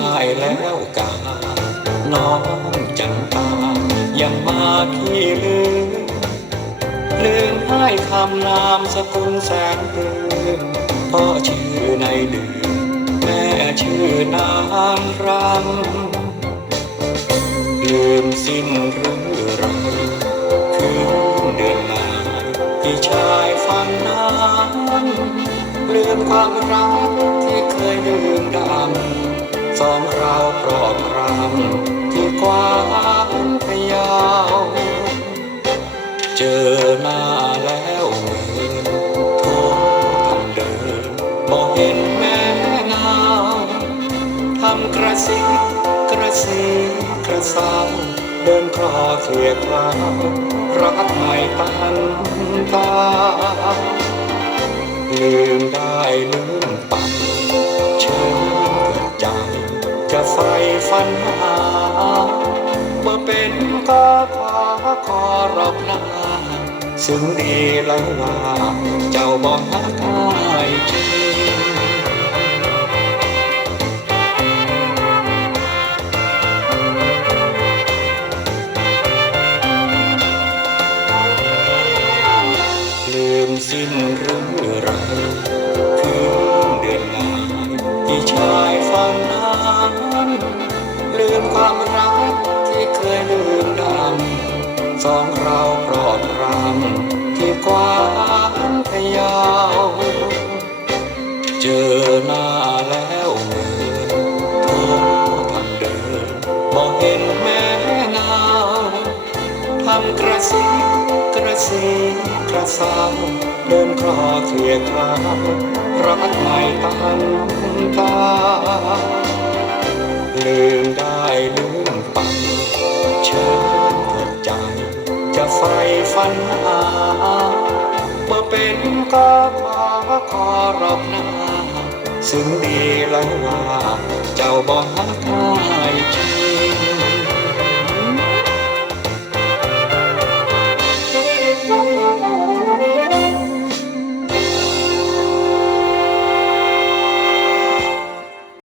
ายแล้วกาน้องจังตายังมาขี้ลืมลืมให้คำนามสกุลแสนปลื้มพ่อชื่อในลืมแม่ชื่อนางรำลืมสิ้นหรือไรคืนเดือนนายที่ชายฟังน้ำลืมความรัก สองเราปลอบรำที่กว้างพยาว เจอหน้าแล้วเหมินโทษทำเดินบอกเห็นแม่เงาทำกระซิบกระซีกระซาวเดินคลอเคลียคลาวรักไม่ตันตาลืมได้ลืมไป ไฟฟันหาว่าเป็นก็ขอขอรอบนาซึ่งดีแล้วว่าเจ้าบอกหักายจริงลืมสิ้นหรือไรคืนเดือนงายที่ชายฟังนั้น ลืมความรักที่เคยลืมดำสองเราปลอดรำที่กว้างพยาว เจอหน้าแล้วเมินโทษทำเดินบอกเห็นแม่เงาทำกระซิบกระซีกระซาวเดินคลอเคลียคลารักไม่ตันตา ลืมได้ลืมไปเชิญเถิดใจ จะไฟฟันหาเมื่อเป็นก็ขอขอรับหน้าซึ่งดีแล้วว่า เจ้าบอกหัก